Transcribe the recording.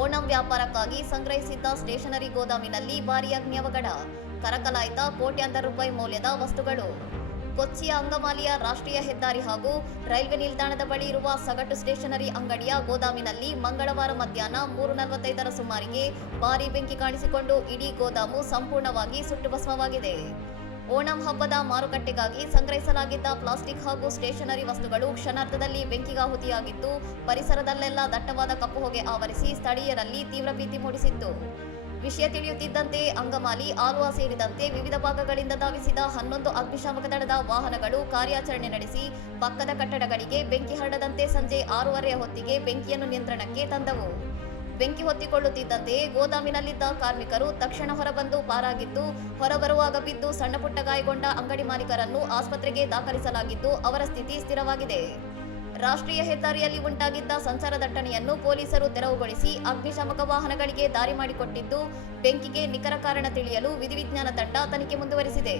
ಓಣಂ ವ್ಯಾಪಾರಕ್ಕಾಗಿ ಸಂಗ್ರಹಿಸಿದ್ದ ಸ್ಟೇಷನರಿ ಗೋದಾಮಿನಲ್ಲಿ ಭಾರೀ ಅಗ್ನಿ ಅವಘಡ, ಕರಕಲಾಯಿತ ಕೋಟ್ಯಾಂತರ ರೂಪಾಯಿ ಮೌಲ್ಯದ ವಸ್ತುಗಳು. ಕೊಚ್ಚಿಯ ಅಂಗಮಾಲಿಯ ರಾಷ್ಟ್ರೀಯ ಹೆದ್ದಾರಿ ಹಾಗೂ ರೈಲ್ವೆ ನಿಲ್ದಾಣದ ಬಳಿ ಇರುವ ಸಗಟು ಸ್ಟೇಷನರಿ ಅಂಗಡಿಯ ಗೋದಾಮಿನಲ್ಲಿ ಮಂಗಳವಾರ ಮಧ್ಯಾಹ್ನ 3:45 ಸುಮಾರಿಗೆ ಭಾರೀ ಬೆಂಕಿ ಕಾಣಿಸಿಕೊಂಡು ಇಡೀ ಗೋದಾಮು ಸಂಪೂರ್ಣವಾಗಿ ಸುಟ್ಟು ಭಸ್ಮವಾಗಿದೆ. ಓಣಂ ಹಬ್ಬದ ಮಾರುಕಟ್ಟೆಗಾಗಿ ಸಂಗ್ರಹಿಸಲಾಗಿದ್ದ ಪ್ಲಾಸ್ಟಿಕ್ ಹಾಗೂ ಸ್ಟೇಷನರಿ ವಸ್ತುಗಳು ಕ್ಷಣಾರ್ಧದಲ್ಲಿ ಬೆಂಕಿಗಾಹುತಿಯಾಗಿದ್ದು, ಪರಿಸರದಲ್ಲೆಲ್ಲ ದಟ್ಟವಾದ ಕಪ್ಪು ಹೊಗೆ ಆವರಿಸಿ ಸ್ಥಳೀಯರಲ್ಲಿ ತೀವ್ರ ಭೀತಿ ಮೂಡಿಸಿತ್ತು. ವಿಷಯ ತಿಳಿಯುತ್ತಿದ್ದಂತೆ ಅಂಗಮಾಲಿ, ಆಲ್ವಾ ಸೇರಿದಂತೆ ವಿವಿಧ ಭಾಗಗಳಿಂದ ಧಾವಿಸಿದ 11 ಅಗ್ನಿಶಾಮಕ ದಳದ ವಾಹನಗಳು ಕಾರ್ಯಾಚರಣೆ ನಡೆಸಿ ಪಕ್ಕದ ಕಟ್ಟಡಗಳಿಗೆ ಬೆಂಕಿ ಹರಡದಂತೆ ಸಂಜೆ 6:30 ಹೊತ್ತಿಗೆ ಬೆಂಕಿಯನ್ನು ನಿಯಂತ್ರಣಕ್ಕೆ ತಂದವು. ಬೆಂಕಿ ಹೊತ್ತಿಕೊಳ್ಳುತ್ತಿದ್ದಂತೆಯೇ ಗೋದಾಮಿನಲ್ಲಿದ್ದ ಕಾರ್ಮಿಕರು ತಕ್ಷಣ ಹೊರಬಂದು ಪಾರಾಗಿದ್ದು, ಹೊರಬರುವಾಗ ಬಿದ್ದು ಸಣ್ಣಪುಟ್ಟ ಗಾಯಗೊಂಡ ಅಂಗಡಿ ಮಾಲೀಕರನ್ನು ಆಸ್ಪತ್ರೆಗೆ ದಾಖಲಿಸಲಾಗಿದ್ದು, ಅವರ ಸ್ಥಿತಿ ಸ್ಥಿರವಾಗಿದೆ. ರಾಷ್ಟ್ರೀಯ ಹೆದ್ದಾರಿಯಲ್ಲಿ ಉಂಟಾಗಿದ್ದ ಸಂಚಾರ ದಟ್ಟಣೆಯನ್ನು ಪೊಲೀಸರು ತೆರವುಗೊಳಿಸಿ ಅಗ್ನಿಶಾಮಕ ವಾಹನಗಳಿಗೆ ದಾರಿ ಮಾಡಿಕೊಟ್ಟಿದ್ದು, ಬೆಂಕಿಗೆ ನಿಖರ ಕಾರಣ ತಿಳಿಯಲು ವಿಧಿವಿಜ್ಞಾನ ತಂಡ ತನಿಖೆ ಮುಂದುವರೆಸಿದೆ.